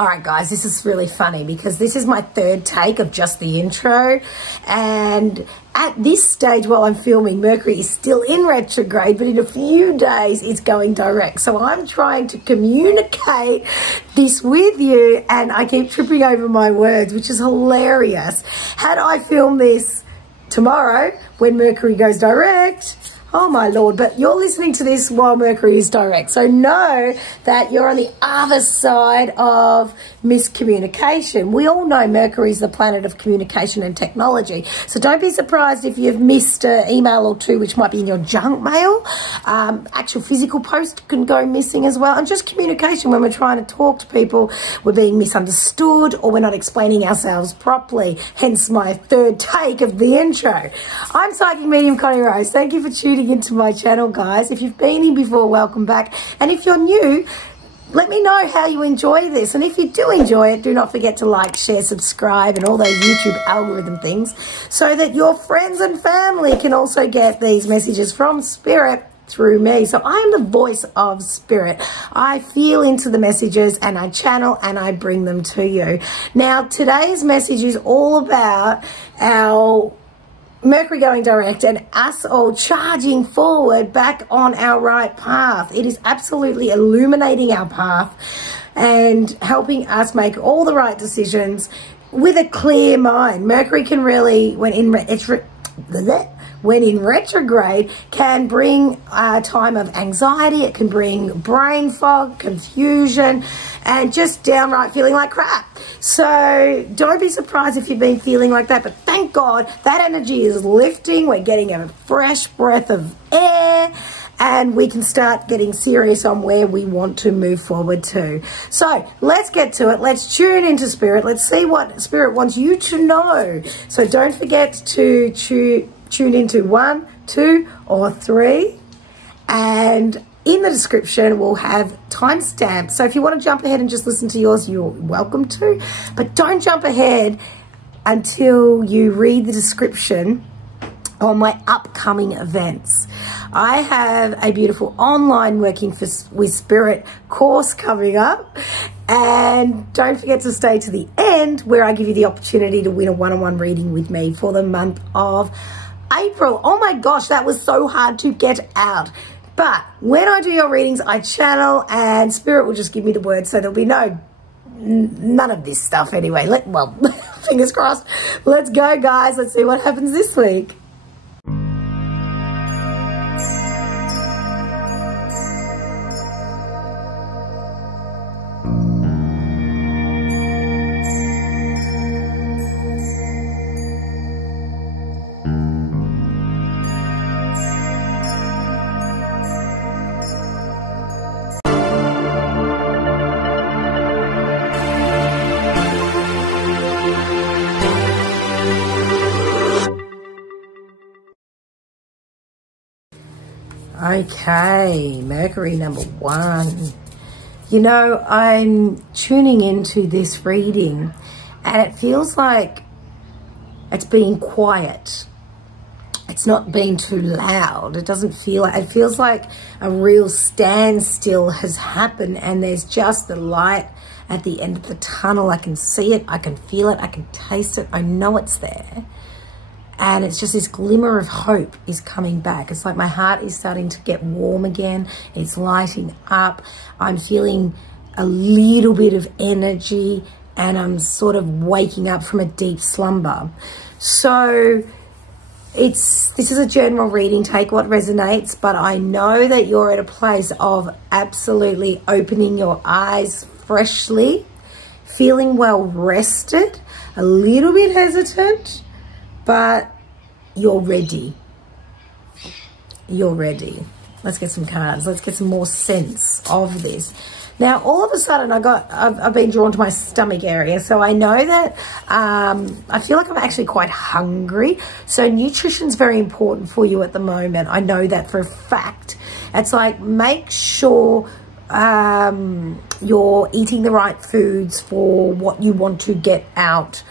All right, guys, this is really funny because this is my third take of just the intro. And at this stage while I'm filming, Mercury is still in retrograde, but in a few days it's going direct. So I'm trying to communicate this with you and I keep tripping over my words, which is hilarious. Had I filmed this tomorrow when Mercury goes direct, oh my Lord, but you're listening to this while Mercury is direct. So know that you're on the other side of miscommunication. We all know Mercury is the planet of communication and technology. So don't be surprised if you've missed an email or two, which might be in your junk mail. Actual physical post can go missing as well. And just communication when we're trying to talk to people, we're being misunderstood or we're not explaining ourselves properly. Hence my third take of the intro. I'm Psychic Medium Connie Rose. Thank you for tuning into my channel, guys. If you've been here before, welcome back. And if you're new, let me know how you enjoy this. And if you do enjoy it, do not forget to like, share, subscribe, and all those YouTube algorithm things so that your friends and family can also get these messages from Spirit through me. So I am the voice of Spirit. I feel into the messages and I channel and I bring them to you. Now, today's message is all about our Mercury going direct and us all charging forward back on our right path. It is absolutely illuminating our path and helping us make all the right decisions with a clear mind. Mercury can really, when in retrograde, can bring a time of anxiety. It can bring brain fog, confusion, and just downright feeling like crap. So don't be surprised if you've been feeling like that, but thank God that energy is lifting. We're getting a fresh breath of air and we can start getting serious on where we want to move forward to. So let's get to it. Let's tune into Spirit. Let's see what Spirit wants you to know. So don't forget to tune into 1, 2, or 3. And in the description, we'll have timestamps. So if you want to jump ahead and just listen to yours, you're welcome to. But don't jump ahead until you read the description on my upcoming events. I have a beautiful online Working with Spirit course coming up. And don't forget to stay to the end where I give you the opportunity to win a one-on-one reading with me for the month of April. Oh my gosh, that was so hard to get out. But when I do your readings, I channel and Spirit will just give me the words. So there'll be none of this stuff anyway. Well, fingers crossed. Let's go, guys. Let's see what happens this week. Okay, Mercury number 1. You know, I'm tuning into this reading and it feels like it's being quiet. It's not being too loud. It doesn't feel like, it feels like a real standstill has happened and there's just the light at the end of the tunnel. I can see it, I can feel it, I can taste it, I know it's there. And it's just this glimmer of hope is coming back. It's like my heart is starting to get warm again. It's lighting up. I'm feeling a little bit of energy and I'm sort of waking up from a deep slumber. So this is a general reading. Take what resonates, but I know that you're at a place of absolutely opening your eyes freshly, feeling well rested, a little bit hesitant, but you're ready. You're ready. Let's get some cards. Let's get some more sense of this. Now, all of a sudden, I've been drawn to my stomach area. So I know that I feel like I'm actually quite hungry. So nutrition's very important for you at the moment. I know that for a fact. It's like, make sure you're eating the right foods for what you want to get out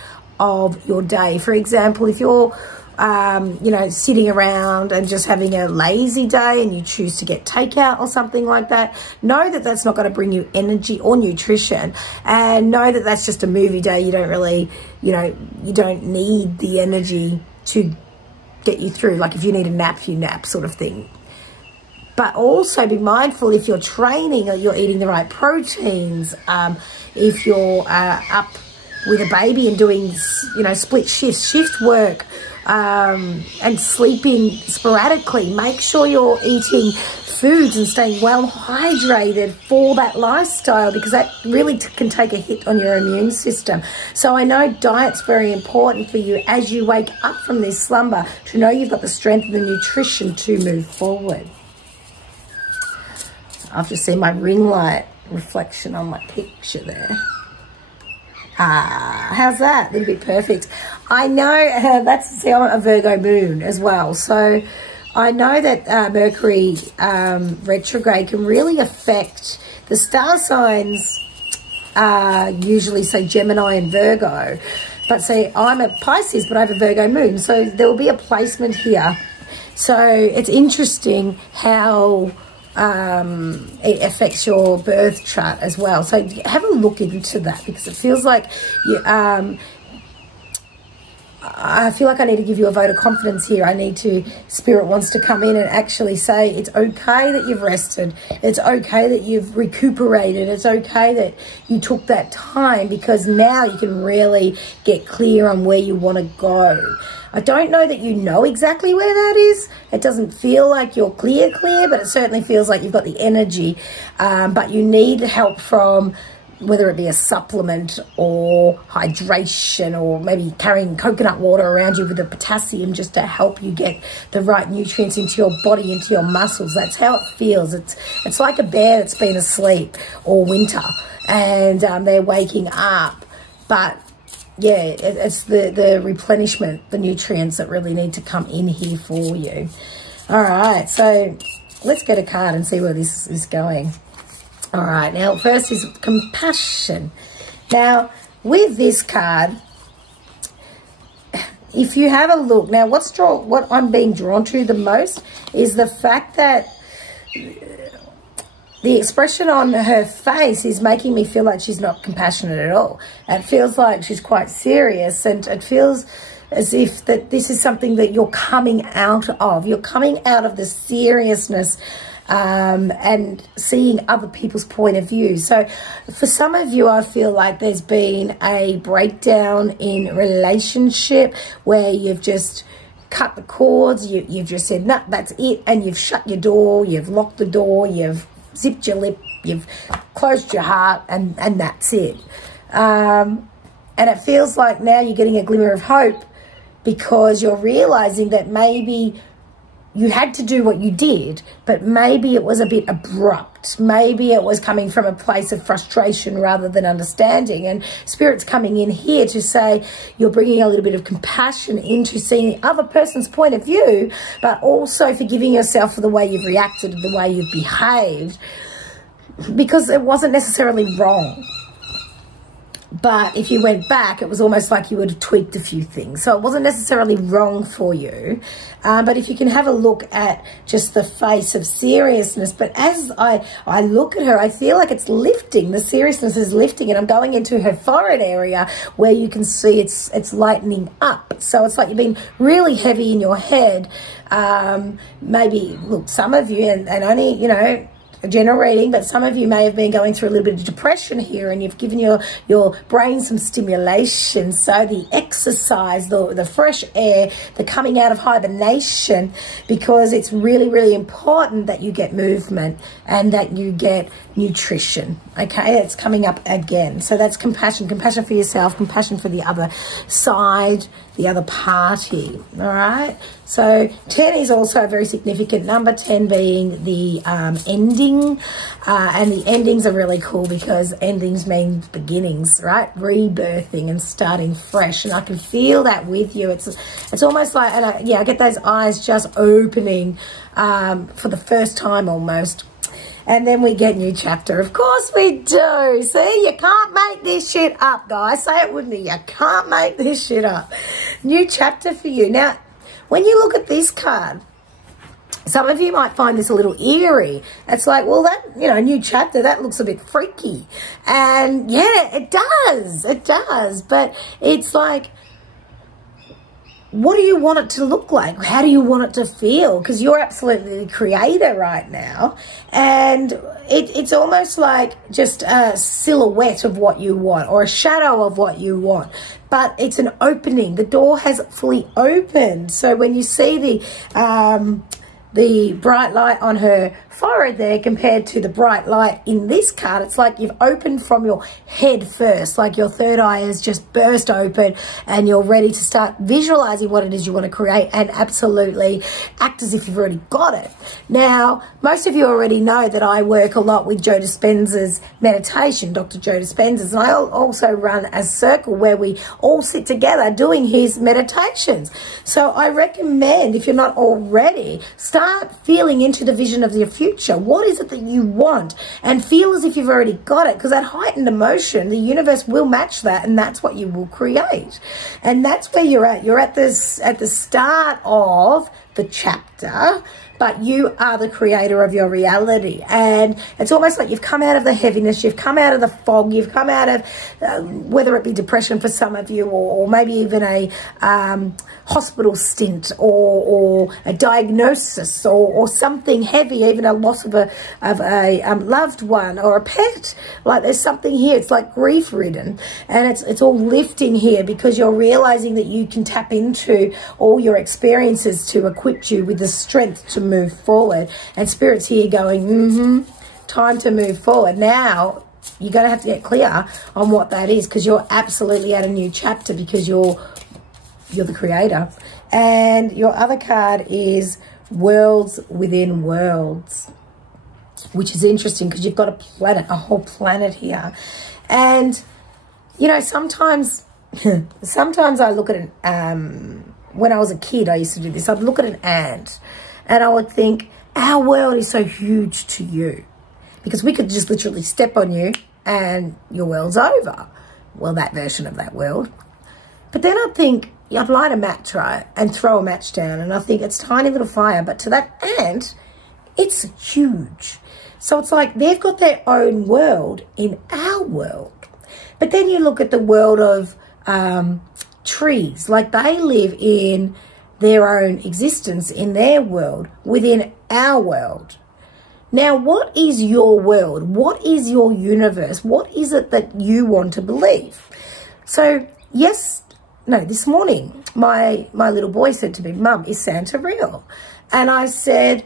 of your day. For example, if you're you know, sitting around and just having a lazy day and you choose to get takeout or something like that, know that that's not going to bring you energy or nutrition, and know that that's just a movie day. You don't really, you know, you don't need the energy to get you through. Like if you need a nap, you nap, sort of thing. But also be mindful if you're training or you're eating the right proteins, if you're up with a baby and doing, you know, split shifts, shift work, and sleeping sporadically. Make sure you're eating foods and staying well hydrated for that lifestyle, because that really can take a hit on your immune system. So I know diet's very important for you as you wake up from this slumber, to know you've got the strength and the nutrition to move forward. I've just seen my ring light reflection on my picture there. How's that? That'll be perfect. I know that's, see, I'm a Virgo moon as well. So I know that Mercury retrograde can really affect the star signs, usually say Gemini and Virgo. But say I'm a Pisces, but I have a Virgo moon. So there will be a placement here. So it's interesting how it affects your birth chart as well. So have a look into that, because it feels like you, I feel like I need to give you a vote of confidence here. I need to, Spirit wants to come in and actually say it's okay that you've rested. It's okay that you've recuperated. It's okay that you took that time, because now you can really get clear on where you want to go. I don't know that you know exactly where that is. It doesn't feel like you're clear, but it certainly feels like you've got the energy. But you need help from, whether it be a supplement or hydration, or maybe carrying coconut water around you with the potassium, just to help you get the right nutrients into your body, into your muscles. That's how it feels. It's like a bear that's been asleep all winter and they're waking up. But yeah, it's the replenishment, the nutrients that really need to come in here for you. All right, so let's get a card and see where this is going. All right, now first is compassion. Now, with this card, if you have a look, now what I'm being drawn to the most is the fact that the expression on her face is making me feel like she's not compassionate at all. It feels like she's quite serious, and it feels as if that this is something that you're coming out of. You're coming out of the seriousness and seeing other people's point of view. So for some of you, I feel like there's been a breakdown in relationship where you've just cut the cords, you've just said, no, that's it, and you've shut your door, you've locked the door, you've zipped your lip, you've closed your heart, and that's it. And it feels like now you're getting a glimmer of hope, because you're realizing that maybe you had to do what you did, but maybe it was a bit abrupt. Maybe it was coming from a place of frustration rather than understanding. And Spirit's coming in here to say you're bringing a little bit of compassion into seeing the other person's point of view, but also forgiving yourself for the way you've reacted, the way you've behaved, because it wasn't necessarily wrong. But if you went back, it was almost like you would have tweaked a few things. So it wasn't necessarily wrong for you. But if you can have a look at just the face of seriousness. But as I look at her, I feel like it's lifting. The seriousness is lifting. And I'm going into her forehead area where you can see it's lightening up. So it's like you've been really heavy in your head. Maybe, look, some of you, and only, you know, a general reading, but some of you may have been going through a little bit of depression here, and you've given your brain some stimulation. So the exercise, the fresh air, the coming out of hibernation, because it's really, really important that you get movement and that you get nutrition. Okay, it's coming up again. So that's compassion for yourself, compassion for the other side, the other party. All right, so 10 is also a very significant number, 10 being the ending, and the endings are really cool because endings mean beginnings, right? Rebirthing and starting fresh, and I can feel that with you. It's almost like, and I get those eyes just opening for the first time almost. And then we get new chapter. Of course we do. See, you can't make this shit up, guys. Say it with me. You can't make this shit up. New chapter for you. Now, when you look at this card, some of you might find this a little eerie. It's like, well, that, you know, new chapter, that looks a bit freaky. And yeah, it does. It does. But it's like, what do you want it to look like? How do you want it to feel? Because you're absolutely the creator right now. And it's almost like just a silhouette of what you want or a shadow of what you want. But it's an opening. The door has fully opened. So when you see the bright light on her forehead there compared to the bright light in this card, it's like you've opened from your head first, like your third eye has just burst open and you're ready to start visualizing what it is you want to create and absolutely act as if you've already got it. Now, most of you already know that I work a lot with Joe Dispenza's meditation, Dr. Joe Dispenza's, and I also run a circle where we all sit together doing his meditations. So I recommend, if you're not already, start feeling into the vision of your future. What is it that you want? And feel as if you've already got it, because that heightened emotion, the universe will match that, and that's what you will create. And that's where you're at. You're at the start of the chapter, but you are the creator of your reality. And it's almost like you've come out of the heaviness, you've come out of the fog, you've come out of, whether it be depression for some of you, or maybe even a hospital stint, or a diagnosis, or something heavy, even a loss of a loved one or a pet. Like there's something here, it's like grief ridden, and it's all lifting here because you're realizing that you can tap into all your experiences to equip you with the strength to move forward. And Spirit's here going, time to move forward. Now you're going to have to get clear on what that is, because you're absolutely at a new chapter, because you're the creator. And your other card is worlds within worlds, which is interesting because you've got a planet, a whole planet here. And you know, sometimes I look at an when I was a kid, I used to do this. I'd look at an ant and I would think, our world is so huge to you, because we could just literally step on you and your world's over. Well, that version of that world. But then I'd think, I'd light a match, right, and throw a match down, and I think it's tiny little fire, but to that ant, it's huge. So it's like they've got their own world in our world. But then you look at the world of trees, like they live in their own existence in their world within our world. Now, what is your world? What is your universe? What is it that you want to believe? So, this morning, my little boy said to me, Mum, is Santa real? And I said,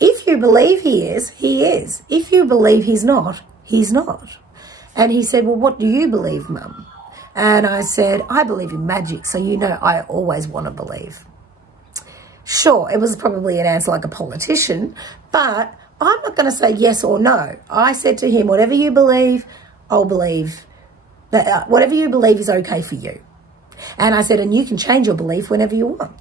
if you believe he is, he is. If you believe he's not, he's not. And he said, well, what do you believe, Mum? And I said, I believe in magic, so you know I always want to believe. Sure, it was probably an answer like a politician, but I'm not going to say yes or no. I said to him, whatever you believe, I'll believe. That whatever you believe is okay for you. And I said, and you can change your belief whenever you want.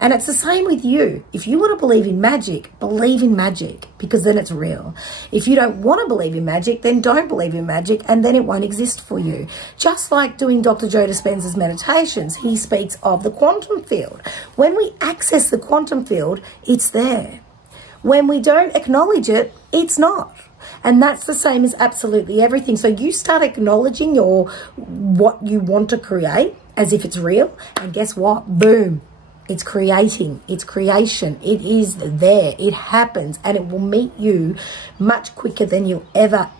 And it's the same with you. If you want to believe in magic, because then it's real. If you don't want to believe in magic, then don't believe in magic, and then it won't exist for you. Just like doing Dr. Joe Dispenza's meditations, he speaks of the quantum field. When we access the quantum field, it's there. When we don't acknowledge it, it's not. And that's the same as absolutely everything. So you start acknowledging what you want to create as if it's real, and guess what? Boom. It's creating, it's creation, it is there, it happens, and it will meet you much quicker than you ever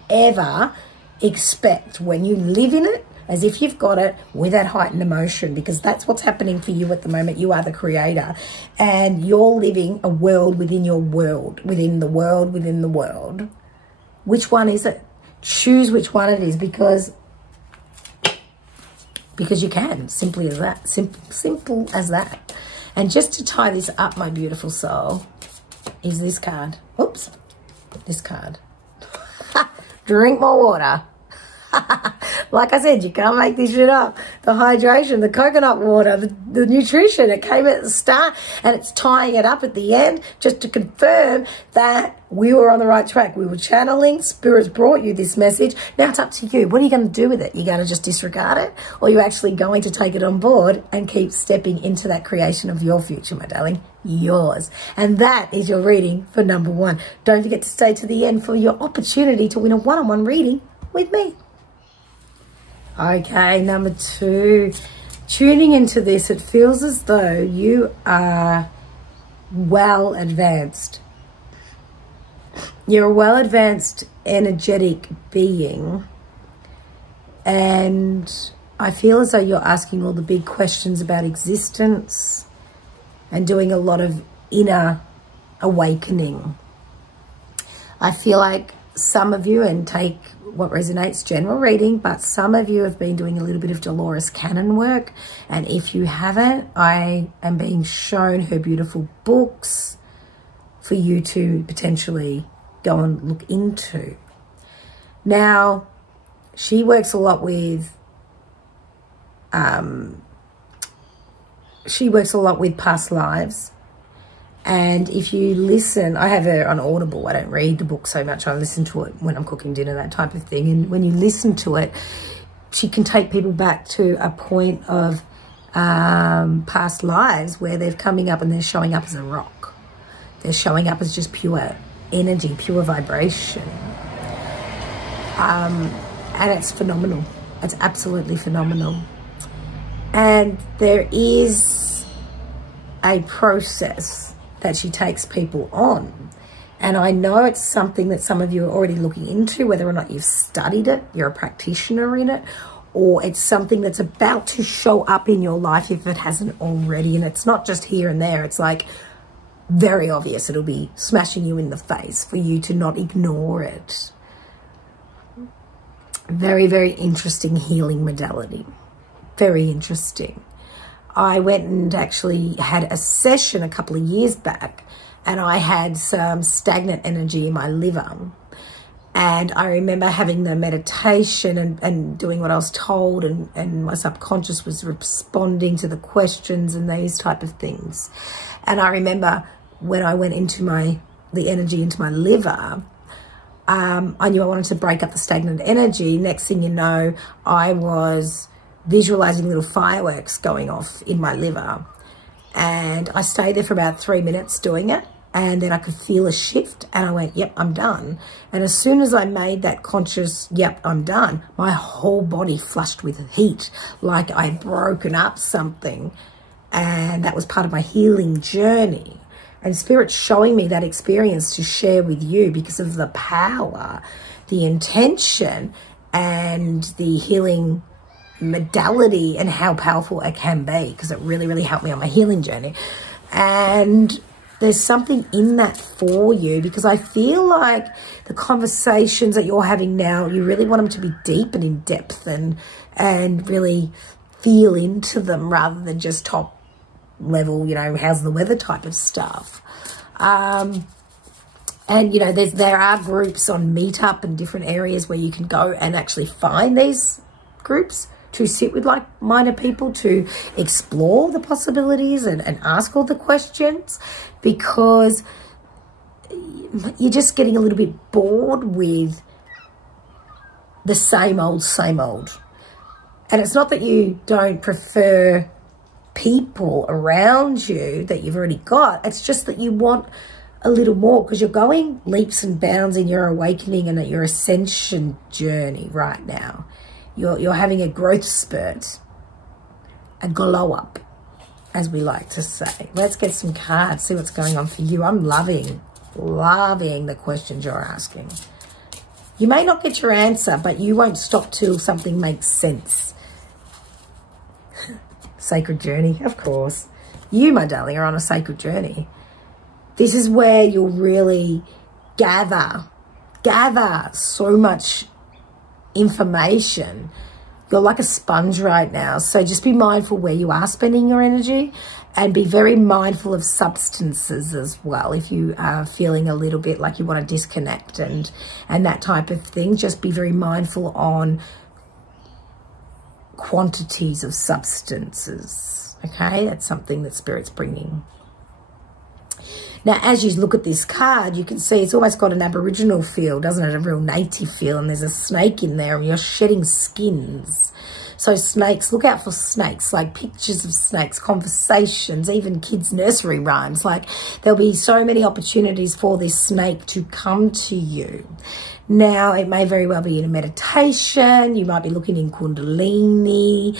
expect when you live in it as if you've got it with that heightened emotion, because that's what's happening for you at the moment. You are the creator, and you're living a world within your world, within the world, within the world. Which one is it? Choose which one it is, because you can, simply as that, simple as that. And just to tie this up, my beautiful soul, is this card. Oops, this card. Drink more water. Like I said, you can't make this shit up. The hydration, the coconut water, the nutrition, it came at the start and it's tying it up at the end just to confirm that we were on the right track. We were channeling, spirits brought you this message. Now it's up to you. What are you going to do with it? You're going to just disregard it, or you're actually going to take it on board and keep stepping into that creation of your future, my darling, yours. And that is your reading for number 1. Don't forget to stay to the end for your opportunity to win a one-on-one reading with me. Okay, number 2, tuning into this, it feels as though you are well advanced. You're a well advanced energetic being, and I feel as though you're asking all the big questions about existence and doing a lot of inner awakening. I feel like some of you, and take what resonates, general reading, but some of you have been doing a little bit of Dolores Cannon work, and if you haven't, I am being shown her beautiful books for you to potentially go and look into. Now, she works a lot with past lives. And if you listen, I have her on Audible. I don't read the book so much. I listen to it when I'm cooking dinner, that type of thing. And when you listen to it, she can take people back to a point of past lives where they're coming up and they're showing up as a rock. They're showing up as just pure energy, pure vibration. And it's phenomenal. It's absolutely phenomenal. And there is a process that she takes people on. And I know it's something that some of you are already looking into, whether or not you've studied it, you're a practitioner in it, or it's something that's about to show up in your life if it hasn't already. And it's not just here and there. It's like very obvious. It'll be smashing you in the face for you to not ignore it. Very, very interesting healing modality. Very interesting. I went and actually had a session a couple of years back, and I had some stagnant energy in my liver. And I remember having the meditation and doing what I was told, and my subconscious was responding to the questions and these type of things. And I remember when I went into the energy into my liver, I knew I wanted to break up the stagnant energy. Next thing you know, I was visualizing little fireworks going off in my liver, and I stayed there for about 3 minutes doing it, and then I could feel a shift, and I went, yep, I'm done. And as soon as I made that conscious, yep, I'm done, my whole body flushed with heat, like I'd broken up something. And that was part of my healing journey, and Spirit's showing me that experience to share with you because of the power, the intention, and the healing modality, and how powerful it can be, because it really, really helped me on my healing journey. And there's something in that for you, because I feel like the conversations that you're having now, you really want them to be deep and in depth, and really feel into them rather than just top level, you know, how's the weather type of stuff. And you know, there are groups on Meetup and different areas where you can go and actually find these groups to sit with like-minded people to explore the possibilities and ask all the questions, because you're just getting a little bit bored with the same old, same old. And it's not that you don't prefer people around you that you've already got. It's just that you want a little more, because you're going leaps and bounds in your awakening and your ascension journey right now. You're having a growth spurt, a glow up, as we like to say. Let's get some cards, see what's going on for you. I'm loving the questions you're asking. You may not get your answer, but you won't stop till something makes sense. Sacred journey, of course. You, my darling, are on a sacred journey. This is where you'll really gather so much information. You're like a sponge right now, so just be mindful where you are spending your energy, and be very mindful of substances as well. If you are feeling a little bit like you want to disconnect and that type of thing, just be very mindful on quantities of substances. Okay, that's something that Spirit's bringing. Now, as you look at this card, you can see it's almost got an Aboriginal feel, doesn't it? A real native feel. And there's a snake in there and you're shedding skins. So snakes, look out for snakes, like pictures of snakes, conversations, even kids' nursery rhymes. Like there'll be so many opportunities for this snake to come to you. Now, it may very well be in a meditation. You might be looking in Kundalini,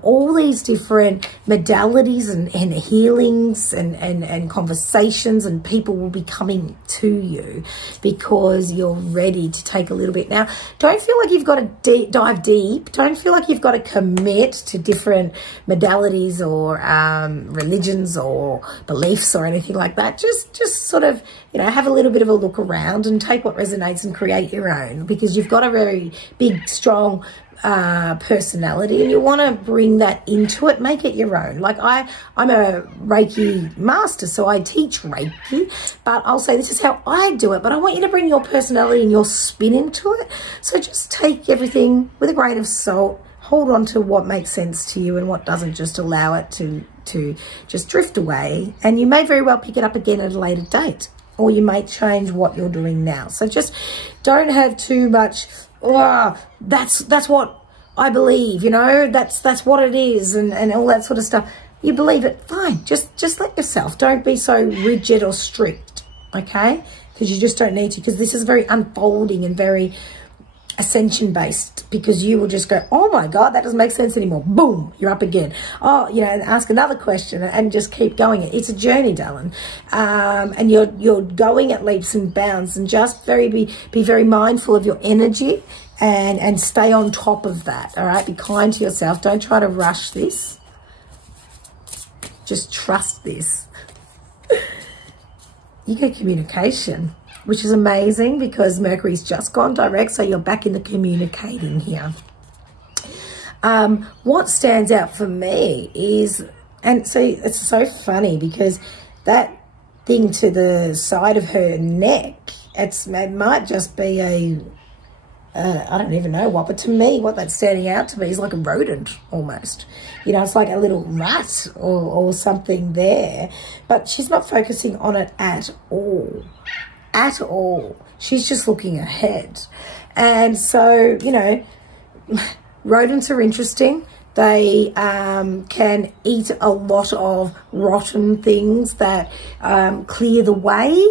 all these different modalities and healings and conversations, and people will be coming to you because you're ready to take a little bit. Now, don't feel like you've got to dive deep. Don't feel like you've got to commit to different modalities or religions or beliefs or anything like that. Just sort of, you know, have a little bit of a look around and take what resonates and create your own, because you've got a very big, strong personality and you want to bring that into it, make it your own. Like I'm a Reiki master, so I teach Reiki, but I'll say this is how I do it, but I want you to bring your personality and your spin into it. So just take everything with a grain of salt, hold on to what makes sense to you and what doesn't, just allow it to just drift away, and you may very well pick it up again at a later date. Or you may change what you're doing now. So just don't have too much, oh, that's what I believe, you know, that's what it is, and all that sort of stuff. You believe it, fine. Just let yourself. Don't be so rigid or strict, okay? Because you just don't need to, because this is very unfolding and very ascension based, because you will just go, oh my God, that doesn't make sense anymore. Boom, you're up again. Oh, you know, and ask another question and just keep going. It's a journey, darling. And you're going at leaps and bounds, and just be very mindful of your energy and stay on top of that. All right. Be kind to yourself. Don't try to rush this. Just trust this. You get communication, which is amazing because Mercury's just gone direct, so you're back in the communicating here. What stands out for me is, and see, it's so funny because that thing to the side of her neck, it might just be I don't even know what, but to me, what that's standing out to me is like a rodent almost. You know, it's like a little rat or something there, but she's not focusing on it at all. At all. She's just looking ahead. And so, you know, rodents are interesting. They can eat a lot of rotten things that clear the way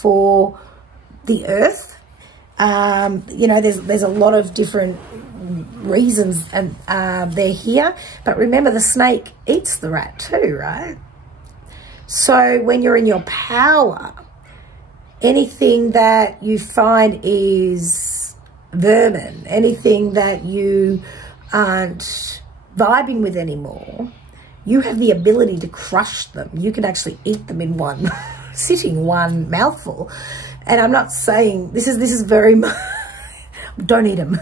for the earth. You know, there's a lot of different reasons, and they're here. But remember, the snake eats the rat too, right? So when you're in your power, anything that you find is vermin, anything that you aren't vibing with anymore, you have the ability to crush them. You can actually eat them in one sitting, one mouthful. And I'm not saying, this is very much, don't eat them.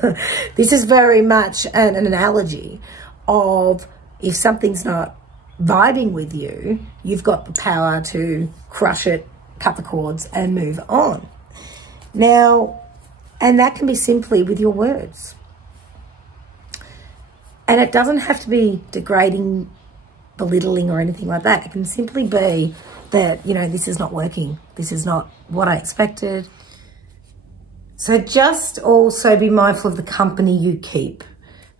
This is very much an analogy of, if something's not vibing with you, you've got the power to crush it, cut the cords and move on. Now, and that can be simply with your words. And it doesn't have to be degrading, belittling or anything like that. It can simply be that, you know, this is not working. This is not what I expected. So just also be mindful of the company you keep,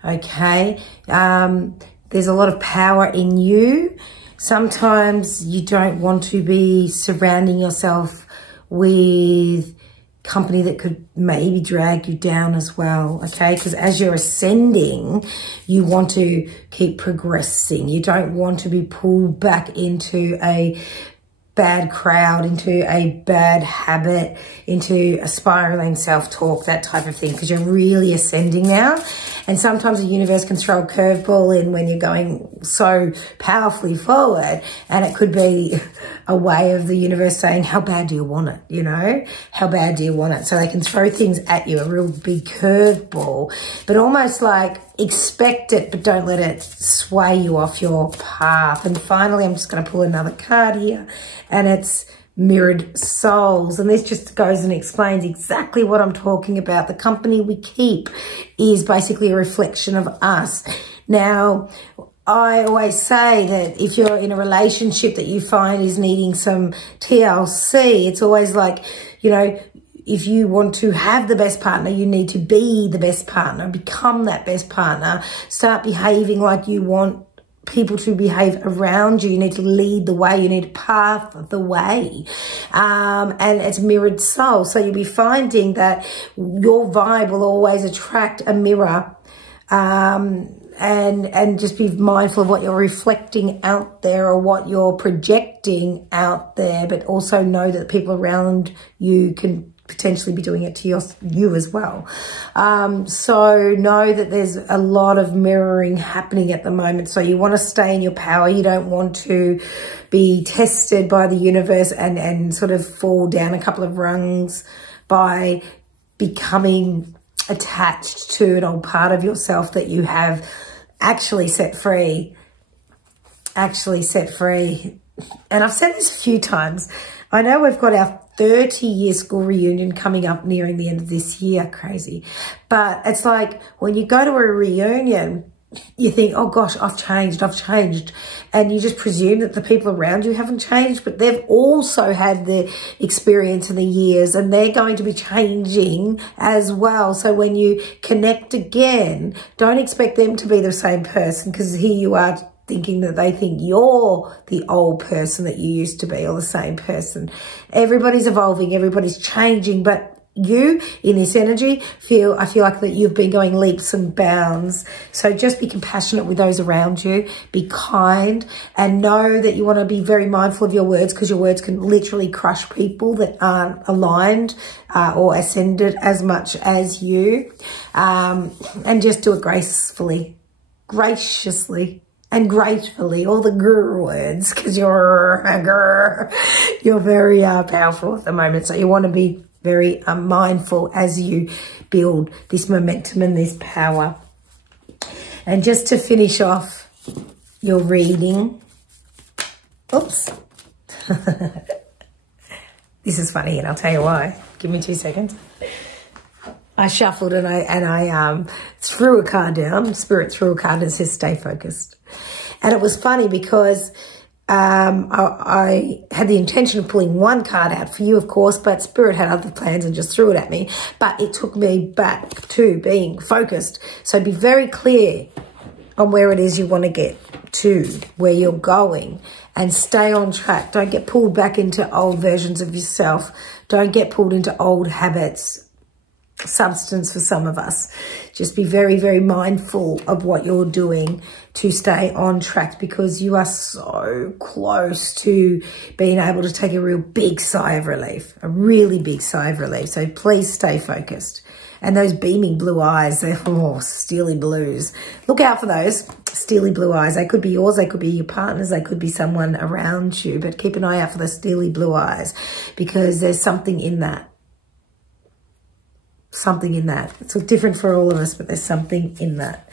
okay? There's a lot of power in you. Sometimes you don't want to be surrounding yourself with company that could maybe drag you down as well, okay? Because as you're ascending, you want to keep progressing. You don't want to be pulled back into a bad crowd, into a bad habit, into a spiraling self-talk, that type of thing, because you're really ascending now. And sometimes the universe can throw a curveball in when you're going so powerfully forward, and it could be a way of the universe saying, how bad do you want it? You know, how bad do you want it? So they can throw things at you, a real big curveball, but almost like expect it, but don't let it sway you off your path. And finally, I'm just going to pull another card here, and it's mirrored souls. And this just goes and explains exactly what I'm talking about. The company we keep is basically a reflection of us. Now, I always say that if you're in a relationship that you find is needing some TLC, it's always like, you know, if you want to have the best partner, you need to be the best partner, become that best partner, start behaving like you want people to behave around you. You need to lead the way. You need to path the way. And it's mirrored soul. So you'll be finding that your vibe will always attract a mirror. And just be mindful of what you're reflecting out there or what you're projecting out there, but also know that people around you can potentially be doing it to you as well. So know that there's a lot of mirroring happening at the moment. So you want to stay in your power. You don't want to be tested by the universe and sort of fall down a couple of rungs by becoming attached to an old part of yourself that you have actually set free. And I've said this a few times. I know we've got our 30-year school reunion coming up nearing the end of this year. Crazy. But it's like when you go to a reunion, you think, oh gosh, I've changed. And you just presume that the people around you haven't changed, but they've also had the experience in the years and they're going to be changing as well. So when you connect again, don't expect them to be the same person, because here you are thinking that they think you're the old person that you used to be, or the same person. Everybody's evolving, everybody's changing, but you in this energy I feel like that you've been going leaps and bounds. So just be compassionate with those around you, be kind, and know that you want to be very mindful of your words, because your words can literally crush people that aren't aligned or ascended as much as you. And just do it gracefully, graciously, and gratefully, all the grr words, because you're very powerful at the moment. So you want to be very mindful as you build this momentum and this power. And just to finish off your reading, oops, this is funny, and I'll tell you why. Give me 2 seconds. I shuffled and I threw a card down. Spirit threw a card and says, stay focused. And it was funny because I had the intention of pulling one card out for you, of course, but Spirit had other plans and just threw it at me. But it took me back to being focused. So be very clear on where it is you want to get to, where you're going, and stay on track. Don't get pulled back into old versions of yourself. Don't get pulled into old habits. Substance for some of us. Just be very, very mindful of what you're doing to stay on track, because you are so close to being able to take a real big sigh of relief, a really big sigh of relief. So please stay focused. And those beaming blue eyes, they're steely blues. Look out for those steely blue eyes. They could be yours, they could be your partner's, they could be someone around you, but keep an eye out for the steely blue eyes, because there's something in that. Something in that. It's different for all of us, but there's something in that.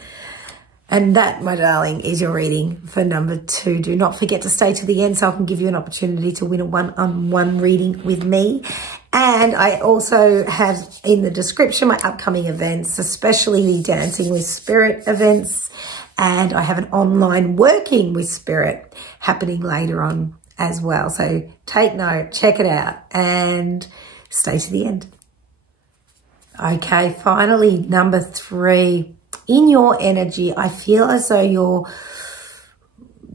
And that, my darling, is your reading for number 2. Do not forget to stay to the end so I can give you an opportunity to win a one-on-one reading with me. And I also have in the description my upcoming events, especially the Dancing with Spirit events. And I have an online Working with Spirit happening later on as well. So take note, check it out, and stay to the end. Okay, finally, number 3. In your energy, I feel as though you're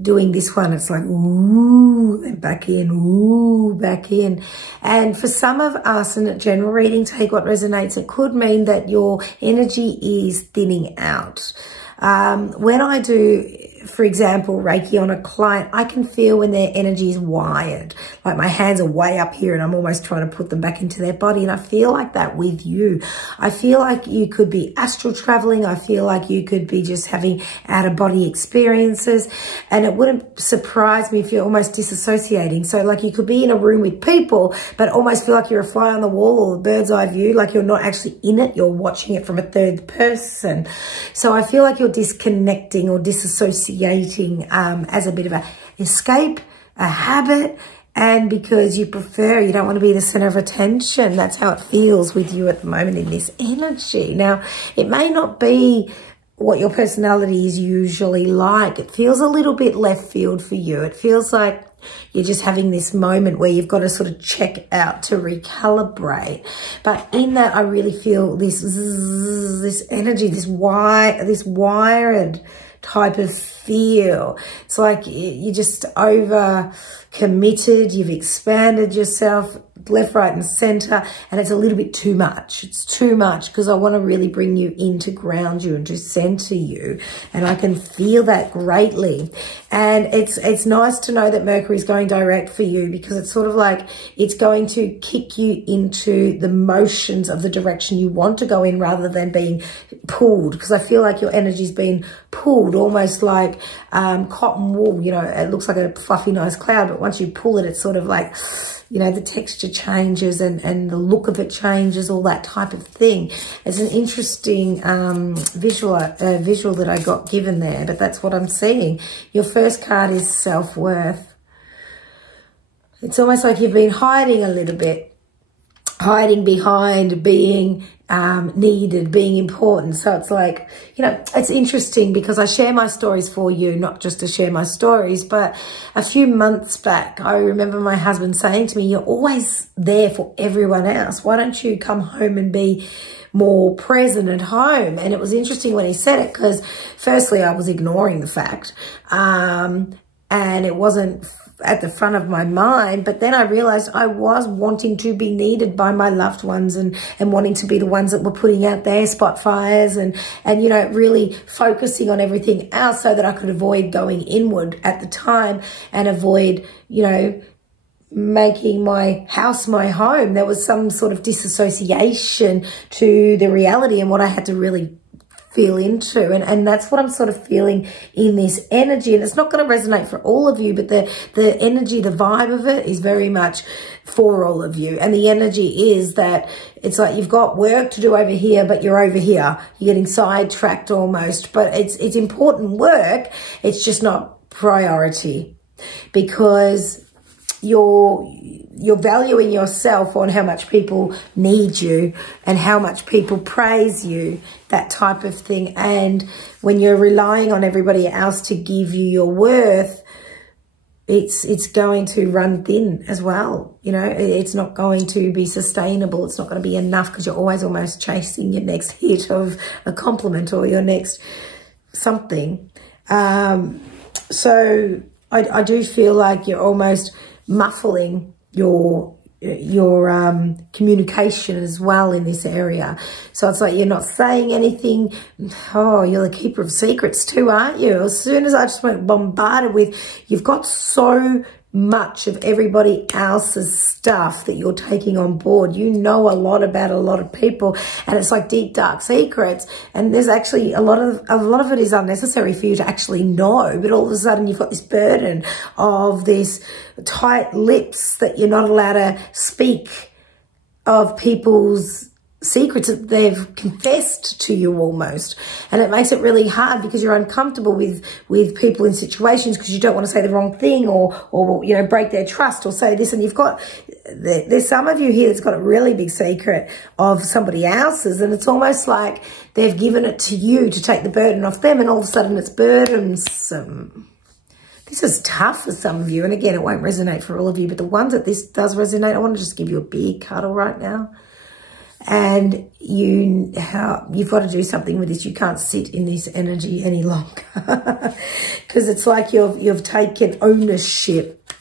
doing this one. It's like, ooh, and back in, ooh, back in. And for some of us, in a general reading, take what resonates. It could mean that your energy is thinning out. When I do, for example, Reiki on a client, I can feel when their energy is wired. Like my hands are way up here and I'm almost trying to put them back into their body. And I feel like that with you. I feel like you could be astral traveling. I feel like you could be just having out-of-body experiences. And it wouldn't surprise me if you're almost disassociating. So like you could be in a room with people, but almost feel like you're a fly on the wall or a bird's eye view, like you're not actually in it. You're watching it from a third person. So I feel like you're disconnecting or disassociating as a bit of a escape, a habit, and because you don't want to be the center of attention. That's how it feels with you at the moment in this energy. Now, it may not be what your personality is usually like. It feels a little bit left field for you. It feels like you're just having this moment where you've got to sort of check out to recalibrate. But in that, I really feel this energy, this wired type of feel. It's like you're just over committed. You've expanded yourself left, right, and center, and it's a little bit too much. It's too much because I want to really bring you in to ground you and to center you, and I can feel that greatly. And it's nice to know that Mercury is going direct for you, because it's sort of like it's going to kick you into the motions of the direction you want to go in rather than being pulled, because I feel like your energy's been pulled almost like cotton wool. You know, it looks like a fluffy nice cloud, but once you pull it, it's sort of like, you know, the texture changes and the look of it changes, all that type of thing. It's an interesting visual that I got given there, but that's what I'm seeing. Your first card is self-worth. It's almost like you've been hiding a little bit, hiding behind being needed, being important. So it's like, you know, it's interesting because I share my stories for you, not just to share my stories, but a few months back, I remember my husband saying to me, you're always there for everyone else. Why don't you come home and be more present at home? And it was interesting when he said it, because firstly, I was ignoring the fact, and it wasn't at the front of my mind, but then I realized I was wanting to be needed by my loved ones and wanting to be the ones that were putting out their spot fires and you know, really focusing on everything else so that I could avoid going inward at the time and avoid, you know, making my house my home. There was some sort of disassociation to the reality and what I had to really feel into, and that's what I'm sort of feeling in this energy. And it's not going to resonate for all of you, but the energy, the vibe of it is very much for all of you. And the energy is that it's like you've got work to do over here, but you're over here, you're getting sidetracked almost, but it's important work. It's just not priority, because you're valuing yourself on how much people need you and how much people praise you, that type of thing. And when you're relying on everybody else to give you your worth, it's going to run thin as well. You know, it's not going to be sustainable. It's not going to be enough, because you're always almost chasing your next hit of a compliment or your next something. So I do feel like you're almost muffling your communication as well in this area. So it's like you're not saying anything. Oh, you're the keeper of secrets too, aren't you? As soon as I just went bombarded with, you've got so much of everybody else's stuff that you're taking on board. You know a lot about a lot of people, and it's like deep dark secrets, and there's actually a lot of it is unnecessary for you to actually know, but all of a sudden you've got this burden of this tight lips that you're not allowed to speak of people's secrets that they've confessed to you almost. And it makes it really hard because you're uncomfortable with people in situations, because you don't want to say the wrong thing or you know, break their trust or say this. And you've got, there's some of you here that's got a really big secret of somebody else's, and it's almost like they've given it to you to take the burden off them, and all of a sudden it's burdensome. This is tough for some of you, and again, it won't resonate for all of you, but the ones that this does resonate, I want to just give you a big cuddle right now. And you've got to do something with this. You can't sit in this energy any longer, because it's like you've taken ownership.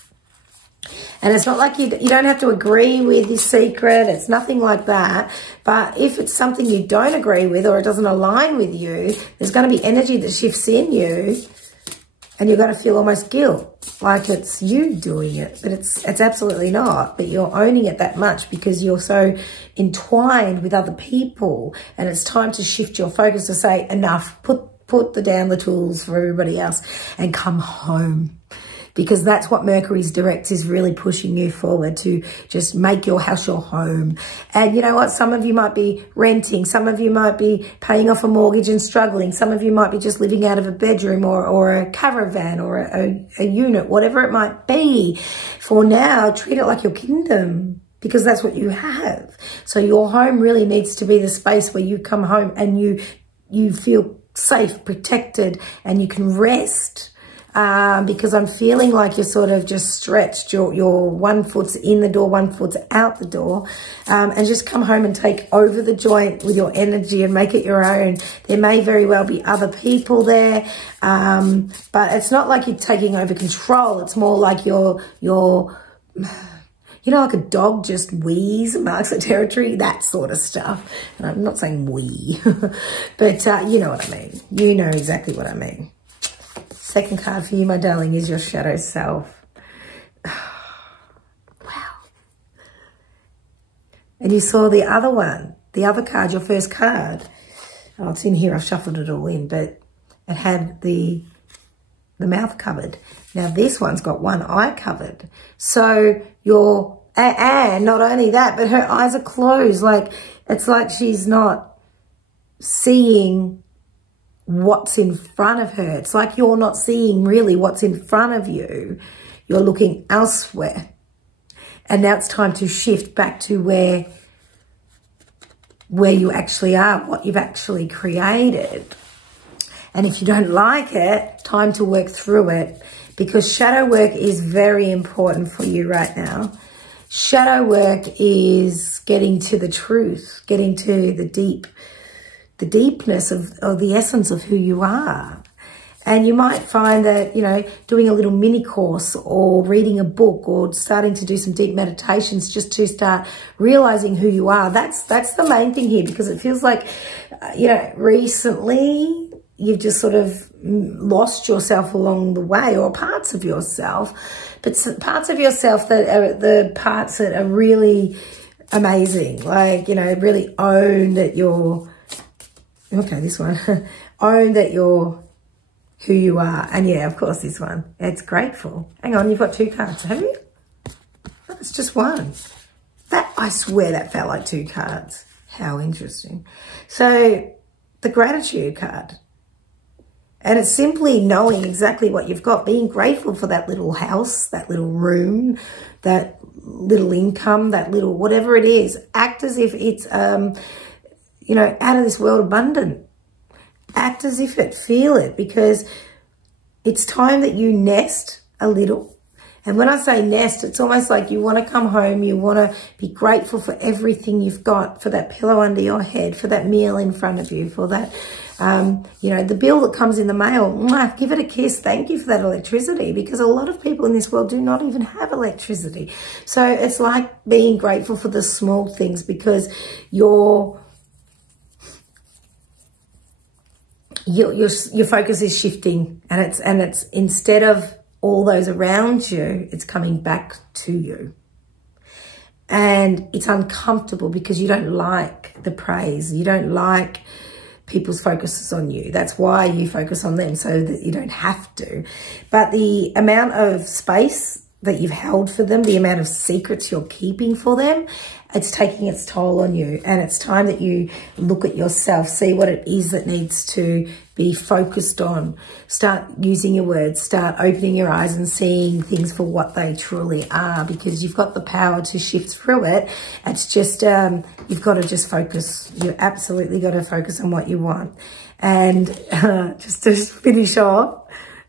And it's not like you don't have to agree with this secret. It's nothing like that. But if it's something you don't agree with, or it doesn't align with you, there's going to be energy that shifts in you, and you're going to feel almost guilt, like it's you doing it, but it's absolutely not. But you're owning it that much because you're so entwined with other people, and it's time to shift your focus to say enough, put down the tools for everybody else and come home. because that's what Mercury's direct is really pushing you forward to, just make your house your home. And you know what? Some of you might be renting. Some of you might be paying off a mortgage and struggling. Some of you might be just living out of a bedroom or a caravan or a unit, whatever it might be. For now, treat it like your kingdom, because that's what you have. So your home really needs to be the space where you come home and you feel safe, protected, and you can rest. Because I'm feeling like you're sort of just stretched. Your one foot's in the door, one foot's out the door. And just come home and take over the joint with your energy and make it your own. There may very well be other people there. But it's not like you're taking over control. It's more like you're you know, like a dog just wheeze and marks the territory, that sort of stuff. And I'm not saying wee, but you know what I mean. You know exactly what I mean. Second card for you, my darling, is your shadow self. Wow. And you saw the other one, the other card, your first card. Oh, it's in here. I've shuffled it all in, but it had the mouth covered. Now this one's got one eye covered. So and not only that, but her eyes are closed. Like, it's like she's not seeing what's in front of her. It's like you're not seeing really what's in front of you. You're looking elsewhere. And now it's time to shift back to where you actually are, what you've actually created. And if you don't like it, time to work through it, because shadow work is very important for you right now. Shadow work is getting to the truth, getting to the deepness of the essence of who you are. And you might find that, you know, doing a little mini course or reading a book or starting to do some deep meditations just to start realizing who you are. That's the main thing here, because it feels like, you know, recently you've just sort of lost yourself along the way, or parts of yourself, but parts of yourself that are the parts that are really amazing. Like, you know, really own that you're, okay, this one, own that you're who you are. And yeah, of course, this one, it's grateful. Hang on, you've got two cards, have you? Oh, it's just one. That, I swear that felt like two cards. How interesting. So the gratitude card. And it's simply knowing exactly what you've got, being grateful for that little house, that little room, that little income, that little whatever it is. Act as if it's, you know, out of this world abundant. Act as if it, feel it, because it's time that you nest a little. And when I say nest, it's almost like you want to come home, you want to be grateful for everything you've got, for that pillow under your head, for that meal in front of you, for that, you know, the bill that comes in the mail. Mwah, give it a kiss. Thank you for that electricity, because a lot of people in this world do not even have electricity. So it's like being grateful for the small things, because your focus is shifting, and it's instead of all those around you, it's coming back to you. And it's uncomfortable because you don't like the praise. You don't like people's focuses on you. That's why you focus on them, so that you don't have to. But the amount of space that you've held for them, the amount of secrets you're keeping for them, it's taking its toll on you. And it's time that you look at yourself, see what it is that needs to be focused on. Start using your words, start opening your eyes and seeing things for what they truly are, because you've got the power to shift through it. It's just, you've got to just focus. You absolutely got to focus on what you want. And just to finish off,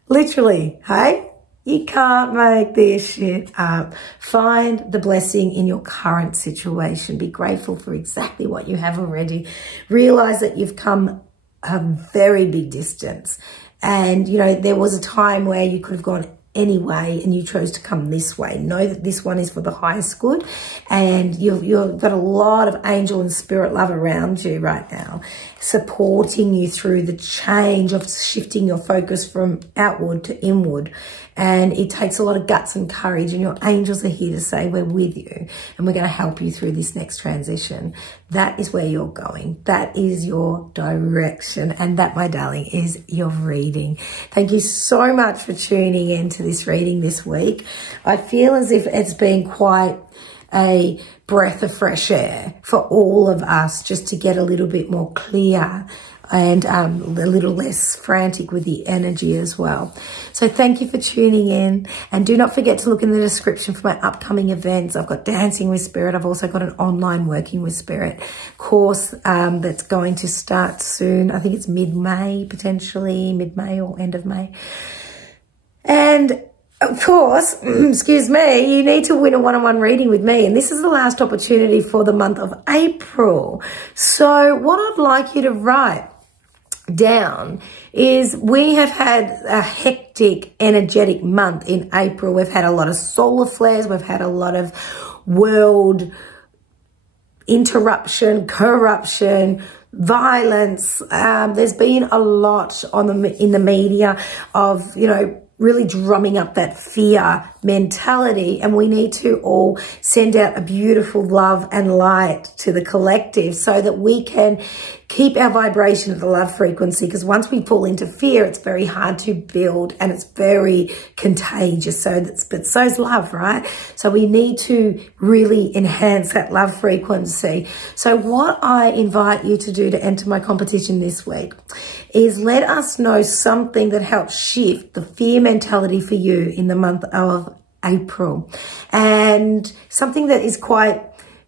literally, hey? You can't make this shit up. Find the blessing in your current situation. Be grateful for exactly what you have already. Realize that you've come a very big distance. And, you know, there was a time where you could have gone any way and you chose to come this way. Know that this one is for the highest good, and you've got a lot of angel and spirit love around you right now, supporting you through the change of shifting your focus from outward to inward. And it takes a lot of guts and courage, and your angels are here to say, we're with you and we're going to help you through this next transition. That is where you're going. That is your direction. And that, my darling, is your reading. Thank you so much for tuning in to this reading this week. I feel as if it's been quite a breath of fresh air for all of us, just to get a little bit more clear and a little less frantic with the energy as well. So thank you for tuning in, and do not forget to look in the description for my upcoming events. I've got Dancing with Spirit. I've also got an online Working with Spirit course that's going to start soon. I think it's mid-May, potentially mid-May or end of May. And of course, excuse me, you need to win a one-on-one reading with me. And this is the last opportunity for the month of April. So what I'd like you to write down is, we have had a hectic, energetic month in April. We've had a lot of solar flares. We've had a lot of world interruption, corruption, violence. There's been a lot in the media of, you know, really drumming up that fear mentality, and we need to all send out a beautiful love and light to the collective so that we can keep our vibration at the love frequency, because once we fall into fear, it's very hard to build and it's very contagious. But so's love, right? So we need to really enhance that love frequency. So what I invite you to do to enter my competition this week is let us know something that helps shift the fear mentality for you in the month of April, and something that is quite,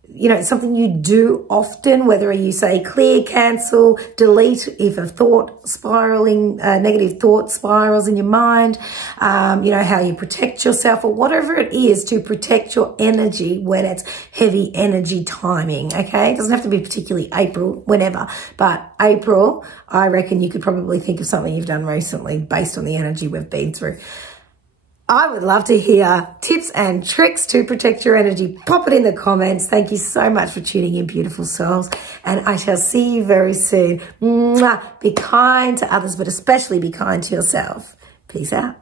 you know, something you do often, whether you say clear, cancel, delete if a thought spiraling, negative thought spirals in your mind, you know, how you protect yourself, or whatever it is to protect your energy when it's heavy energy timing, okay? It doesn't have to be particularly April, whenever, but April, I reckon you could probably think of something you've done recently based on the energy we've been through. I would love to hear tips and tricks to protect your energy. Pop it in the comments. Thank you so much for tuning in, beautiful souls. And I shall see you very soon. Mwah. Be kind to others, but especially be kind to yourself. Peace out.